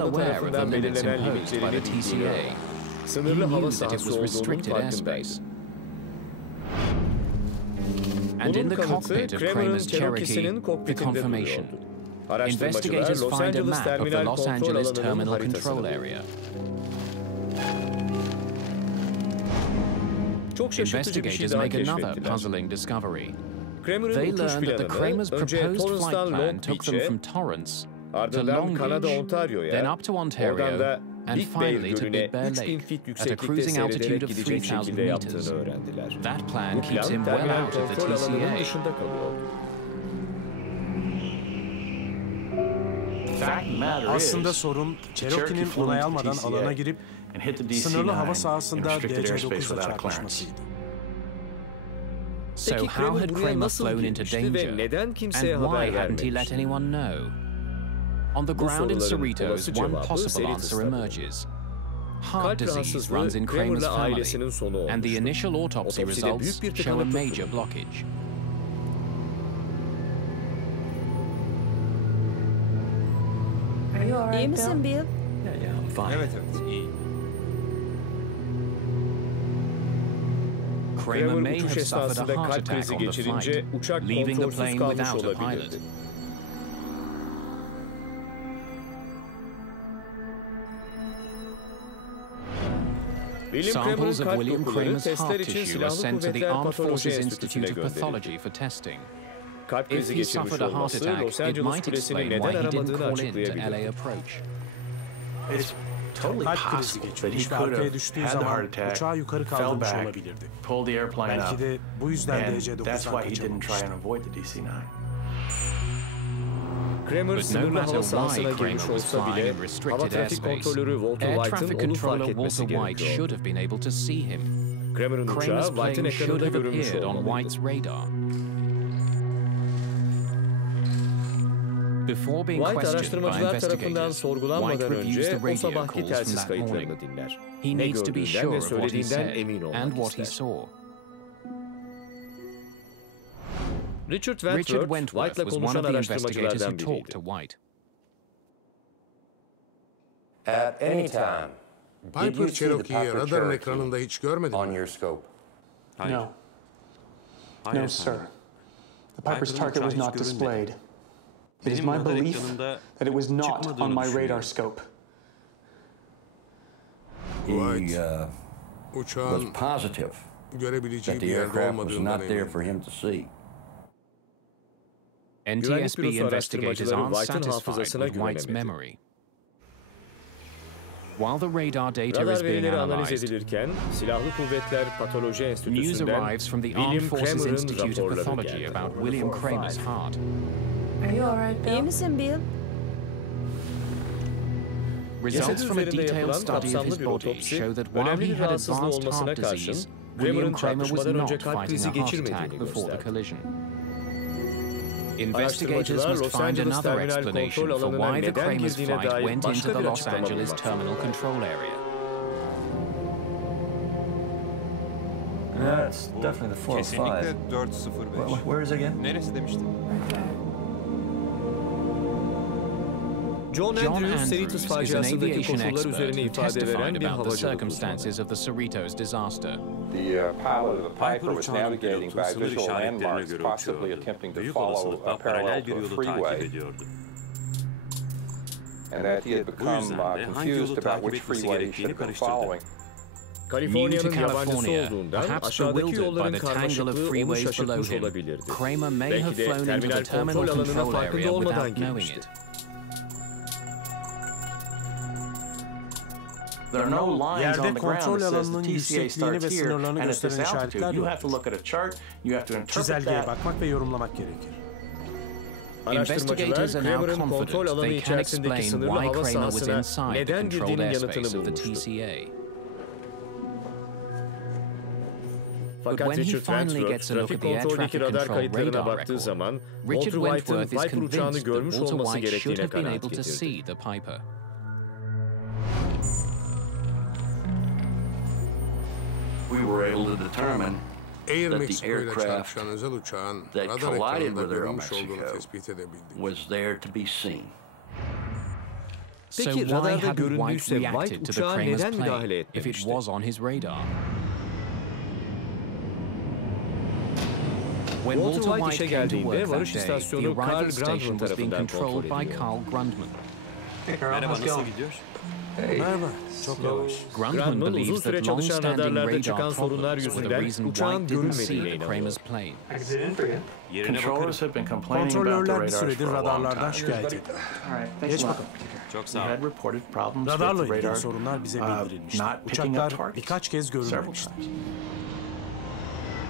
planı tarafından belirlenen limitlerini bildiğini öğrendi. Sınırlı hava sahası olduğunun farkındaydı. Bunun kanıtı Kramer'ın Cherokee'sinin kokpitinde duruyordu. Araştırmacılar Los Angeles Terminal Kontrol Alanı'nın haritasını buldu. Çok şaşırtıcı bir şey daha keşfettiler. Kramer'ın uçuş planını önce Torrance'dan Long Beach'e, ardından Kanada Ontario'ya, oradan da Big Bear Gölü'ne 3000 fit yükseklikte seyrederek gidecek şekilde yaptığını öğrendiler. Bu plan terminal kontrol alanının dışında kalıyordu. Aslında sorun Cherokee'nin onay almadan alana girip sınırlı hava sahasında DC-9'la çarpışmasıydı. Peki Kramer buraya nasıl gitmişti ve neden kimseye haber vermemişti? On the Bu ground in soruların Cerritos, olası one cevabı possible answer Cerritos'ta. emerges. Heart Kalp disease rahatsızlığı runs in Kramer's Kramer'la family, ailesinin sonu and the olmuştu. initial autopsy Otopside results büyük bir show a tıkanıklık major bulundu. blockage. İyi misin Bill? Evet, iyi. Kramer may uçuş have suffered esnasında a heart kalp attack krizi on the geçirince flight, uçak leaving the kontrolsüz plane kalmış without a olabilirdi. pilot. William Kramer'ın Samples of kalp William dokuları Kramer's testler heart için tissue were Silahlı sent to the Kuvvetler Armed Patoloji Forces Enstitüsü'ne Institute of gönderildi. Pathology for testing. Kalp If krizi he geçirmiş suffered a heart olması attack, Los it Angeles might Kulesi'ni explain neden why he didn't aramadığını call in to LA açıklayabilir. approach. Kalp krizi geçirmiş ve arkaya düştüğü zaman uçağı yukarı kaldırmış olabilirdi. Belki de bu yüzden DC-9'dan kaçamamıştı. Kramer But no sınırlı matter hava why sahasına Kramer girmiş was olsa flying bile in restricted hava trafik airspace, kontrolörü Walter Air White'ın Traffic onu fark Controller etmesi Walter White gerekiyordu. should have been able to see him. Kramer'ın uçağı Kramer's White'ın plane should ekranında have görünmüş appeared on olmalıydı. White's radar. Before being White questioned by araştırmacılar tarafından investigators, sorgulanmadan White reviews önce the o radio sabahki calls telsiz from that morning. kayıtlarını dinler. He Ne needs to be gördüğünden sure ve of what he söylediğinden said emin and olmak what he ister. saw. Richard Richard Wentworth, Wentworth White'la was one konuşan of the investigators who araştırmacılardan talked biriydi. to White. At any time, did you Piper see the Cherokee'yi Piper radarın Cherokee ekranında hiç görmedin on mi? your scope? No. No, sir. The Piper's target was not displayed. It is my belief that it was not on my radar scope. White, He was uçağın positive görebileceği that bir the yerde aircraft was olmadığından not there emin. for him to see. Güvenlik NTSB bürosu investigators araştırmacıları aren't White'ın satisfied hafızasına with White's güvenemedi. memory. While the radar data Radar is being verileri analiz analyzed, edilirken Silahlı Kuvvetler Patoloji news Enstitüsü'nden arrives from the Armed William Forces Kramer'ın Institute of raporları Pathology geldi. about William Kramer's heart. İyi misin Bill? Results Cesedi from a üzerinde detailed yapılan study of kapsamlı his bir body otopsi, show that while önemli he bir had rahatsızlığı advanced olmasına heart karşın disease, Kramer'ın William Kramer was çarpışmadan önce not kalp fighting krizi a heart geçirmediğini attack before the gösterdi. collision. Investigators Araştırmacılar must Los find Angeles another terminal explanation kontrol for alanına why the neden Kramer's girdiğine flight dair went into başka the bir Los açıklama Angeles bulmak terminal istiyor. control area. Yeah, it's definitely the 405. Kesinlikle 405. Where is it again? Neresi demiştin? John John Andrews, Andrews Cerritos is an faciasındaki aviation koşullar expert üzerine who ifade veren testified bir about the havacılık uzmanı. circumstances of the Cerritos disaster. The pilot of the Piper was uçağının navigating pilotu by sınır visual işaretlerine landmarks, göre possibly uçuyordu. attempting to Büyük follow olasılıkla a parallel paralel bir to a yolu takip freeway, ediyordu. and that he had Bu become yüzden de hangi confused yolu about takip which etmesi freeway he gerektiğini should have been karıştırdı. following. Kaliforniya'nın New to yabancısı California, olduğundan perhaps aşağıdaki bewildered by yolların the tangle of karmaşıklığı onu freeways below şaşırtmış him, olabilirdi. Kramer may have Belki de flown into the terminal terminal kontrol alanına control farkında area olmadan without knowing girmişti. it. There are no lines Yerde on the ground kontrol that says the alanının TCA yüksekliğini starts ve here sınırlarını and at this gösteren işaretler altitude. You yok. have to look at a chart, you have to interpret Çizelgeye that. bakmak ve yorumlamak gerekir. Araştırmacılar Investigators are now Kramer'ın kontrol confident alanı they can içerisindeki explain sınırlı why hava Kramer was sahasına inside the neden controlled girdiğinin yanıtını airspace of the bulmuştu. TCA. Fakat when he Richard finally Wentworth, gets a look trafik at the air kontroldeki traffic radar control kayıtlarına radar baktığı record, zaman Richard Walter White'ın Wentworth is Piper uçağını convinced that görmüş Walter olması White should gerektiğine have been kanaat able to getirdi. see the Piper. We were able to determine Air that the Mexico ile aircraft çarpışan özel uçağın that radar collided ekranında with görülmüş olduğunu Mexico tespit edebildik. was there to be seen. So why hadn't White reacted to the Kramer's plane if it was on his radar? When Walter White came to work that day, the arrival station was being controlled by Carl Grundman. Merhaba, nasıl gidiyor? Merhaba, çok yavaş. Grundman uzun süre çalışan radarlarda çıkan sorunlar yüzünden uçağın görünmediğine inanıyor. Kontrolörler bir süredir radarlardan şikayet ediyor. Geç bakalım. Çok sağ ol. Radarla ilgili sorunlar bize bildirilmişti. Uçaklar birkaç kez görünmemişti.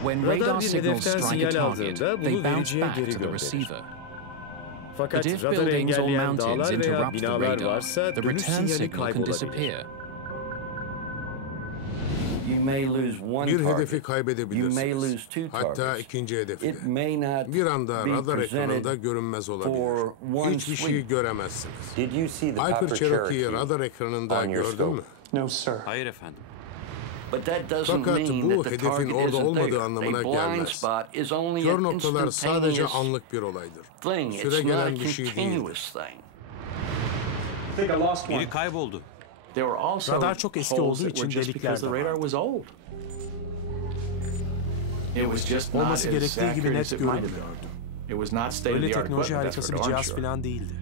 When radar signals strike a target, they bounce back to the receiver. But if buildings or mountains interrupt the radar, the return signal can disappear. Bir hedefi kaybedebilirsiniz. Hatta ikinci hedefi de. Bir anda radar ekranında görünmez olabilir. Hiçbir şeyi göremezsiniz. Piper Cherokee'yi radar ekranında gördün mü? No, sir. Hayır efendim. Fakat bu hedefin orada olmadığı anlamına gelmez. Kör noktalar sadece anlık bir olaydır. Süre gelen bir şey değildir. Biri kayboldu. Radar çok eski olduğu için delikler de var. Olması gerektiği gibi net görünmüyordu. Öyle teknoloji harikası bir cihaz falan değildi.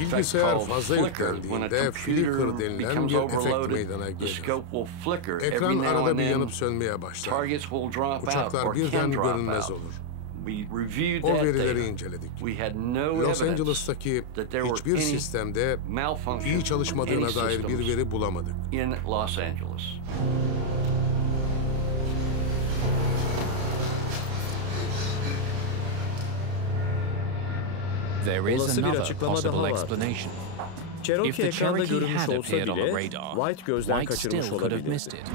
Bilgisayar fazla yüklendiğinde flicker denilen bir efekt meydana gelir. Ekran arada bir yanıp sönmeye başlar. Uçaklar birden görünmez olur. O verileri inceledik. Los Angeles'taki hiçbir sistemde iyi çalışmadığına dair bir veri bulamadık. There is another possible explanation. If the Cherokee had appeared on the radar, White still could have missed it.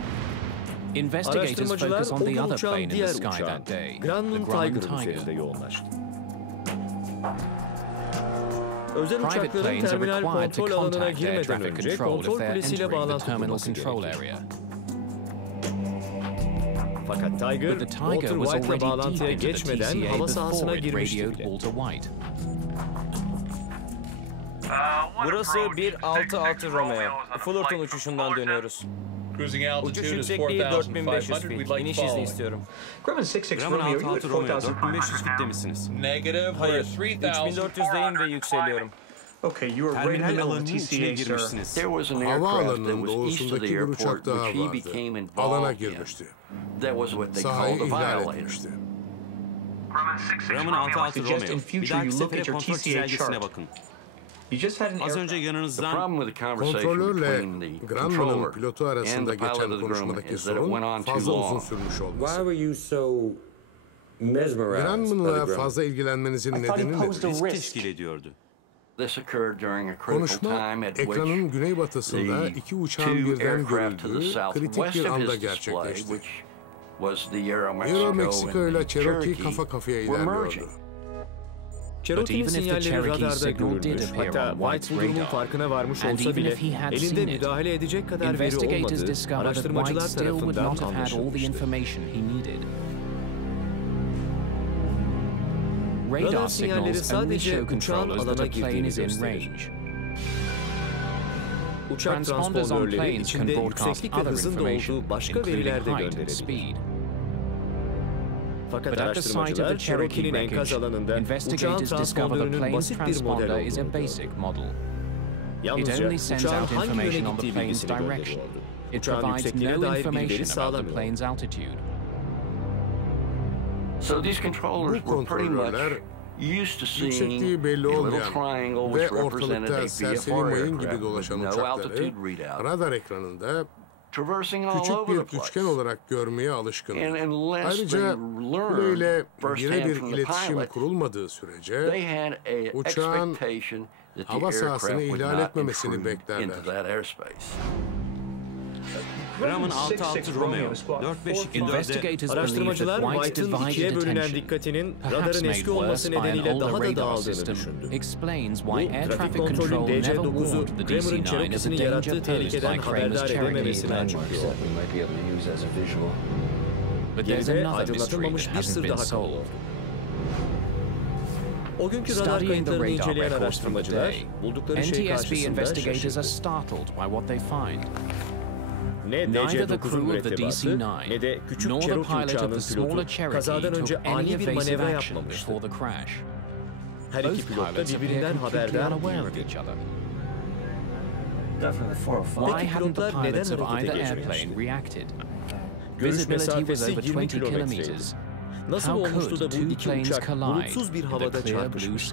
Investigators focus on the other plane in the sky that day, the Grumman Tiger. Private planes are required to contact air traffic control if they're entering the terminal control area. Fakat Tiger, But the Tiger was already deep into the TCA before it radioed Walter White. Burası 166 Romeo. Fullerton uçuşundan dönüyoruz. Uçuş yüksekliği 4500 feet. İniş izni istiyorum. Grumman 66 Romeo 4500 fitte misiniz? Hayır, 3400'deyim ve yükseliyorum. Terminal alanının içine girmişsiniz. Havaalanının doğusundaki bir uçak daha vardı. Alana girmişti. Sahayı ihlal etmişti. Grumman 66 Romeo. Bir dahaki sefere kontrol çizelgesine bakın. Az önce yanınızdan Kontrolörle Grumman'ın pilotu arasında geçen konuşmadaki sorun fazla uzun sürmüş olması. Grumman'la fazla ilgilenmenizin nedeni nedir? risk teşkil ediyordu. Konuşma ekranın güneybatısında iki uçağın birden görüldüğü kritik bir anda gerçekleşti. Euro Mexico ile Cherokee kafa kafaya ilerliyordu. Cherokee'nin sinyalleri radarda görülmüş, hatta White bu durumun farkına varmış olsa bile elinde müdahale edecek kadar veri olmadığı araştırmacılar tarafından anlaşılmıştı. Radar sinyalleri sadece uçağın alana girdiğini gösterir. Uçak transpondörleri içinde yükseklik ve hızın da olduğu başka veriler de gönderebilir. Fakat araştırmacılar Cherokee'nin enkaz alanında uçağın transpondörünün basit bir model olduğunu gördü. Yalnızca uçağın hangi yöne gittiği bilgisini gönderiyordu. Uçağın yüksekliğine dair bir veri sağlamıyordu. Bu kontrolörler yüksekliği belli olmayan ve ortalıkta serseri mayın gibi dolaşan uçakları radar ekranında küçük bir üçgen olarak görmeye alışkın. Ayrıca kuleyle birebir iletişim kurulmadığı sürece uçağın hava sahasını ihlal etmemesini beklerler. Grumman 66 Romeo 452'de Araştırmacılar White'ın ikiye bölünen dikkatinin radarın eski olması nedeniyle daha da dağıldığını düşündü. Bu, trafik kontrolün DC-9'u Kramer'ın Cherokee'sinin yarattığı tehlikeden haberdar edememesini açıklıyor. Geride aydınlatılmamış bir sır daha kalıyor. O günkü radar kayıtlarını inceleyen araştırmacılar buldukları şey NTSB investigators are karşısında startled by what they find. ne DC-9'un mürettebatı ne de küçük Cherokee uçağının pilotu kazadan önce ani bir manevra yapmamıştı. Her iki pilot da birbirinden haberdar değildi. Peki pilotlar neden harekete geçmemişti? Görüş mesafesi 20 kilometreydi. Nasıl olmuştu da bu iki uçak bulutsuz bir havada çarpışmış?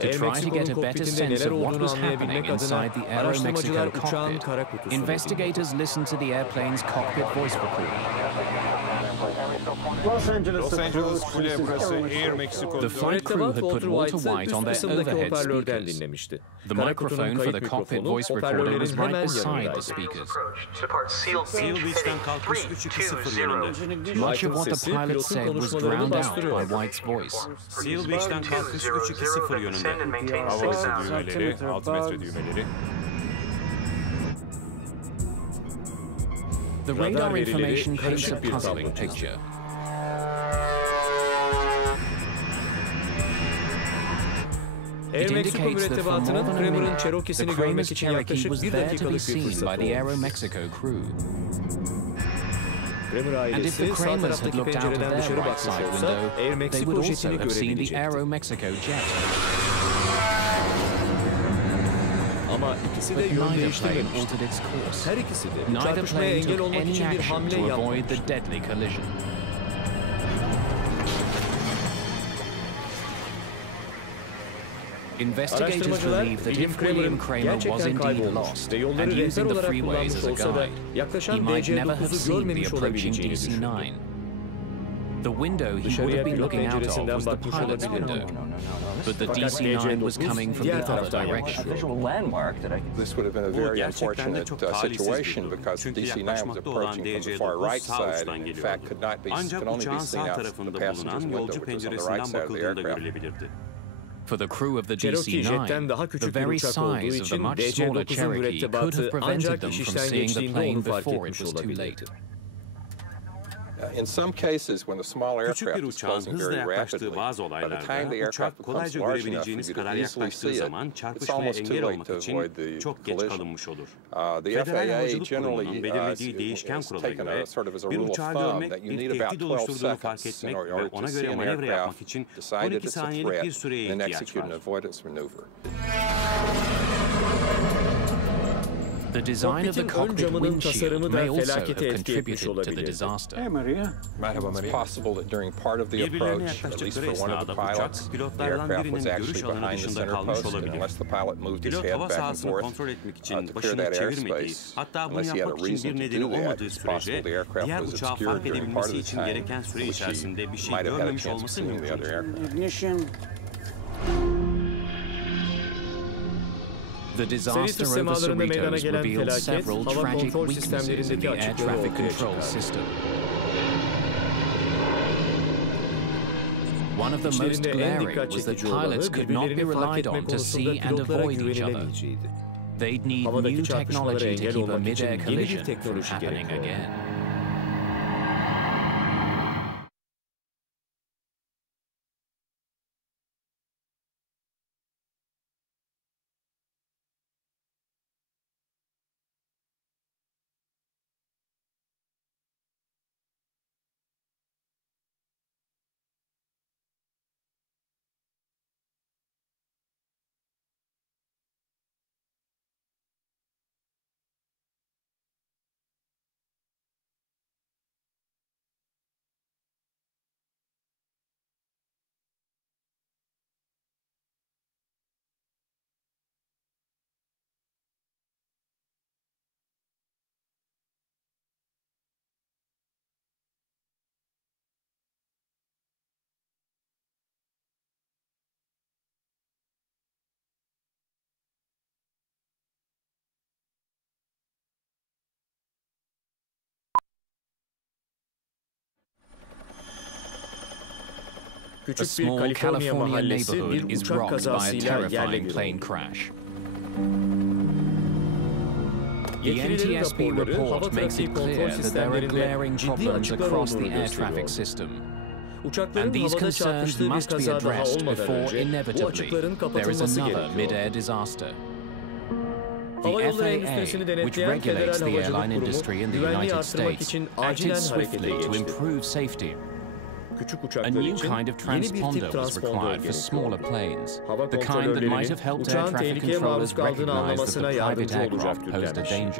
Air Mexico'nun kokpitinde neler olduğunu anlayabilmek adına araştırmacılar uçağın kara kutusunu investigators listened to the airplane's cockpit voice recorder. Los Angeles Kule burası Air Mexico. The flight crew had put Walter White on their overhead speakers. The microphone for the cockpit voice recorder was right beside the speakers. Seal Beach'ten kalkış 320 yönünde. Much of what the pilot said was drowned out by White's voice. Seal Beach'ten kalkış 320 yönünde. Hava düğmeleri, altimetre düğmeleri. The radar information paints a puzzling picture. Air Mexico mürettebatının Kramer'ın Cherokee'sini görmek için yaklaşık bir dakikalık bir fırsat oldu. Kramer ailesi sağ taraftaki pencereden dışarı bakmış olsa Air Mexico jetini görebilecekti. Ama ikisi de yön değiştirmemişti. Her ikisi de çarpışmaya engel olmak için bir hamle yapmamıştı. Investigators believe that if William Kramer was indeed lost and using the freeways as a guide, he might never have seen the approaching DC-9. The window he would have been looking out of was the pilot's window, but the DC-9 was coming from the other direction. This would have been a very unfortunate situation because the DC-9 was approaching from the far right side and in fact could only be seen out the passenger's window, which was on the right side of the aircraft. For the crew of the DC-9, the very size of the much smaller Cherokee could have prevented them from seeing the plane before it was too late. In some cases, when the small aircraft is closing very rapidly, by the time the aircraft becomes large enough for you to easily see it, it's almost too late to avoid the collision. The FAA generally has taken a sort of as a rule of thumb that you need about 12 seconds in order to see an aircraft, decide that it's a threat, and execute an avoidance maneuver. The design of the cockpit windshield may also have contributed to the disaster. It's possible that during part of the approach, at least for one of the pilots, the aircraft was actually behind the center post, and unless the pilot moved his head back and forth to clear that airspace, unless he had a reason to do that, it's possible the aircraft was obscured during part of the time, which he might have had a chance of seeing the other aircraft. The disaster over Cerritos revealed several tragic weaknesses in the air traffic control system. One of the most glaring was that pilots could not be relied on to see and avoid each other. They'd need new technology to keep a mid-air collision from happening again. Küçük bir Kaliforniya mahallesi bir uçak kazasıyla yerle bir oldu. Yetkililerin raporları hava trafiği kontrol sistemlerinde ciddi açıklar olduğunu gösteriyor. Uçakların havada çarpıştığı bir kaza daha olmadan önce bu açıkların kapatılması gerekiyor. Hava yolları endüstrisini denetleyen Federal Havacılık Kurumu, güvenliği arttırmak için acilen harekete geçti. Küçük uçaklar için yeni bir tip transponder gerekiyor. Hava kontrolörlerinin uçağın tehlikeye maruz kaldığını anlamasına yardımcı olacaktır denmiş.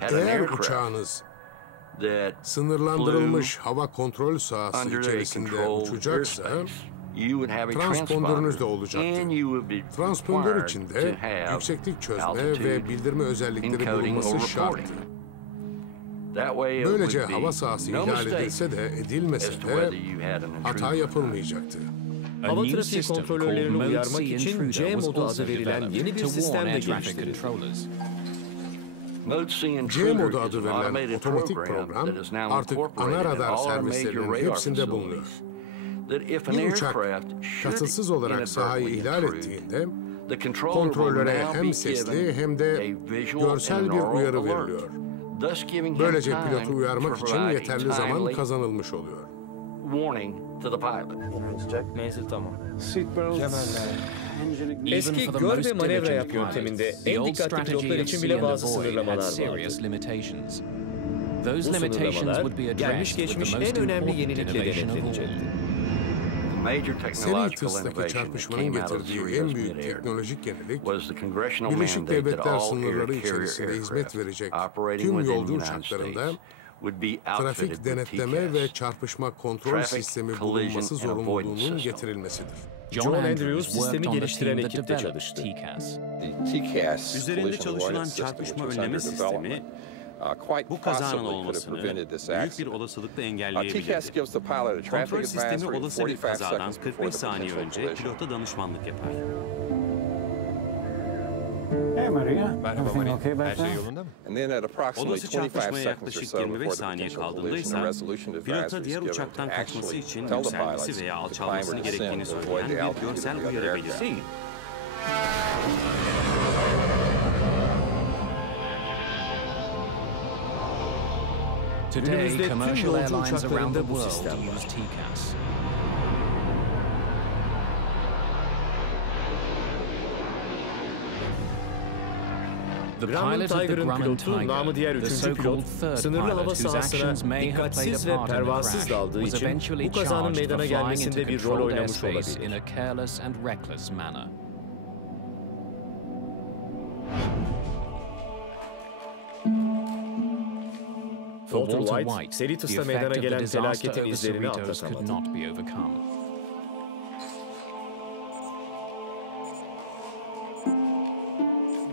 Eğer uçağınız sınırlandırılmış hava kontrol sahası içerisinde uçacaksa, transponderınız da olacaktır. Transponder içinde yükseklik çözme ve bildirme özellikleri bulunması şarttı. Böylece hava sahası ihlal edilse de edilmese de hata yapılmayacaktı. Hava trafiği kontrolörlerini uyarmak için C modu adı verilen yeni bir sistem de geliştirildi. C modu adı verilen otomatik program artık ana radar servislerinin hepsinde bulunuyor. Bir uçak kasıtsız olarak sahayı ihlal ettiğinde kontrollere hem sesli hem de görsel bir uyarı veriliyor. Böylece pilotu uyarmak için yeterli zaman kazanılmış oluyor. Eski gör ve manevra yap yönteminde en dikkatli pilotlar için bile bazı sınırlamalar vardı. Bu sınırlamalar gelmiş geçmiş en önemli yenilikle denetlenecekti. Cerritos'taki çarpışmanın getirdiği en büyük teknolojik yenilik, Birleşik Devletler sınırları içerisinde hizmet verecek tüm yolcu uçaklarında trafik denetleme ve çarpışma kontrol sistemi bulunması zorunluluğunun getirilmesidir. John Andrews sistemi geliştiren ekipte çalıştı. Üzerinde çalışılan çarpışma önleme sistemi, bu kazanın olmasını büyük bir olasılıkla engelleyebilirdi. Kontrol sistemi olası bir kazadan 45 saniye önce pilota danışmanlık yapar. Merhaba Maria, her şey yolunda mı? Olası çarpışmaya yaklaşık 25 saniye kaldığında ise pilota diğer uçaktan kaçması için yükselmesi veya alçalmasını gerektiğini söyleyen bir görsel uyarı belirir. Günümüzde tüm yolcu uçaklarında bu sistem var. Grumman Tiger'ın pilotu, namı diğer 3. pilot, sınırlı hava sahasına dikkatsiz ve pervasız daldığı için bu kazanın meydana gelmesinde bir rol oynamış olabilir. Walter White, Cerritos'ta meydana gelen felaketin izlerini atlatamadı.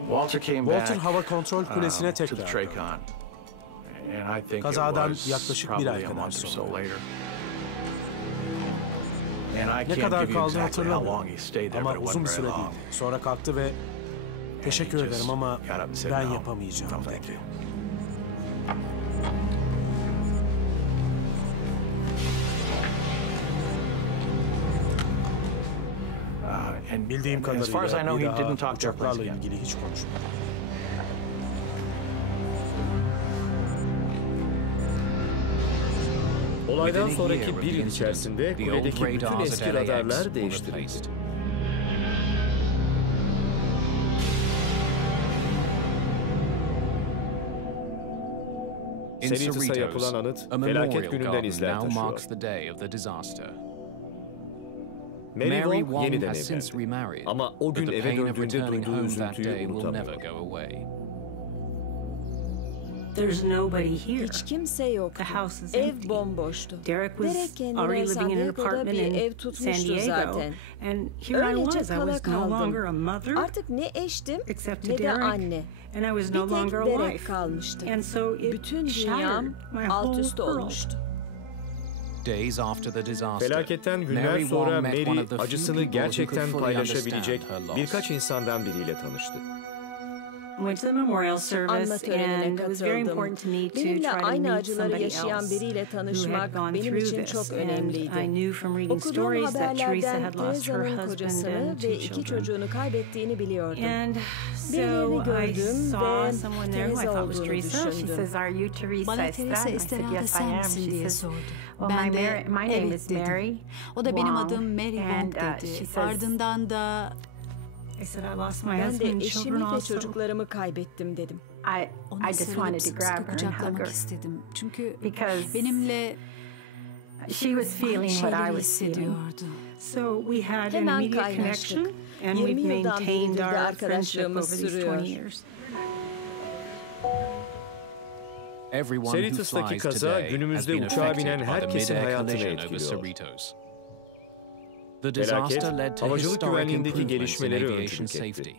Walter hava kontrol kulesine tekrar döndü. Kazadan yaklaşık bir ay kadar sonra. Ne kadar kaldı hatırlamıyorum ama uzun bir süre değil. Sonra kalktı ve teşekkür ederim ama ben yapamayacağım dedi. Bildiğim kadarıyla bir daha uçaklarla ilgili hiç konuşmadı. Olaydan sonraki bir yıl içerisinde kuledeki bütün eski radarlar değiştirildi. Cerritos'a yapılan anıt felaket gününden izler taşıyor. Mary Wong yeniden evlendi. Ama o gün eve döndüğünde duyduğu üzüntüyü unutamıyor. Hiç kimse yoktu. Ev bomboştu. Derek kendine San Diego'da bir ev tutmuştu zaten. Öylece kala kaldım. Artık ne eştim ne de anne. Bir tek Derek kalmıştı. Bütün dünyam alt üst olmuştu. Felaketten günler sonra Mary acısını gerçekten paylaşabilecek birkaç insandan biriyle tanıştı. went to the memorial service, and it was very important to me to Benimle try to aynı meet acıları somebody yaşayan else biriyle who tanışmak had gone benim through için this. çok And önemliydi. I knew from reading Okuduğum stories that Teresa haberlerden had lost her Teresa'nın husband kocasını and ve 2 2 children. çocuğunu kaybettiğini biliyordum. And Birilerini so I gördüm saw ve someone there who I Teresa thought was olduğunu Teresa. She düşündüm. says, "Are you Teresa Bana Esther?" Teresa I said, Esterada "Yes, I sen am." misin She diye says, sordu. "Well, Ben de my name evet is dedim. Mary O da benim Wong, adım Mary Wong and, dedi. she says, Ardından da I said, "I lost my Ben husband de and eşimi children ve also." çocuklarımı kaybettim dedim. ona I just sarılıp wanted to sıkı grab her and hug kucaklamak her istedim. Çünkü because benimle she was feeling aynı what I şeyleri was feeling. hissediyordu. So we had an Hemen immediate connection, kaynaştık. and 20 we've yıldan maintained beridir de our friendship over arkadaşlığımız these 20 sürüyor. years. Everyone who Cerritos'taki flies kaza today has günümüzde been uçağa affected binen by the herkesin mid-air hayatını collision over etkiliyor. Cerritos. The Felaket, disaster led to havacılık historic güvenliğindeki improvements in gelişmeleri aviation öncülük etti. safety.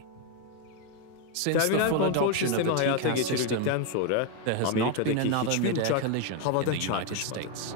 Since the Terminal full kontrol adoption of sistemi the hayata TCAS system, geçirildikten sonra there has not been Amerika'daki another hiçbir mid-air uçak collision in havada the United çarpışmadı. States.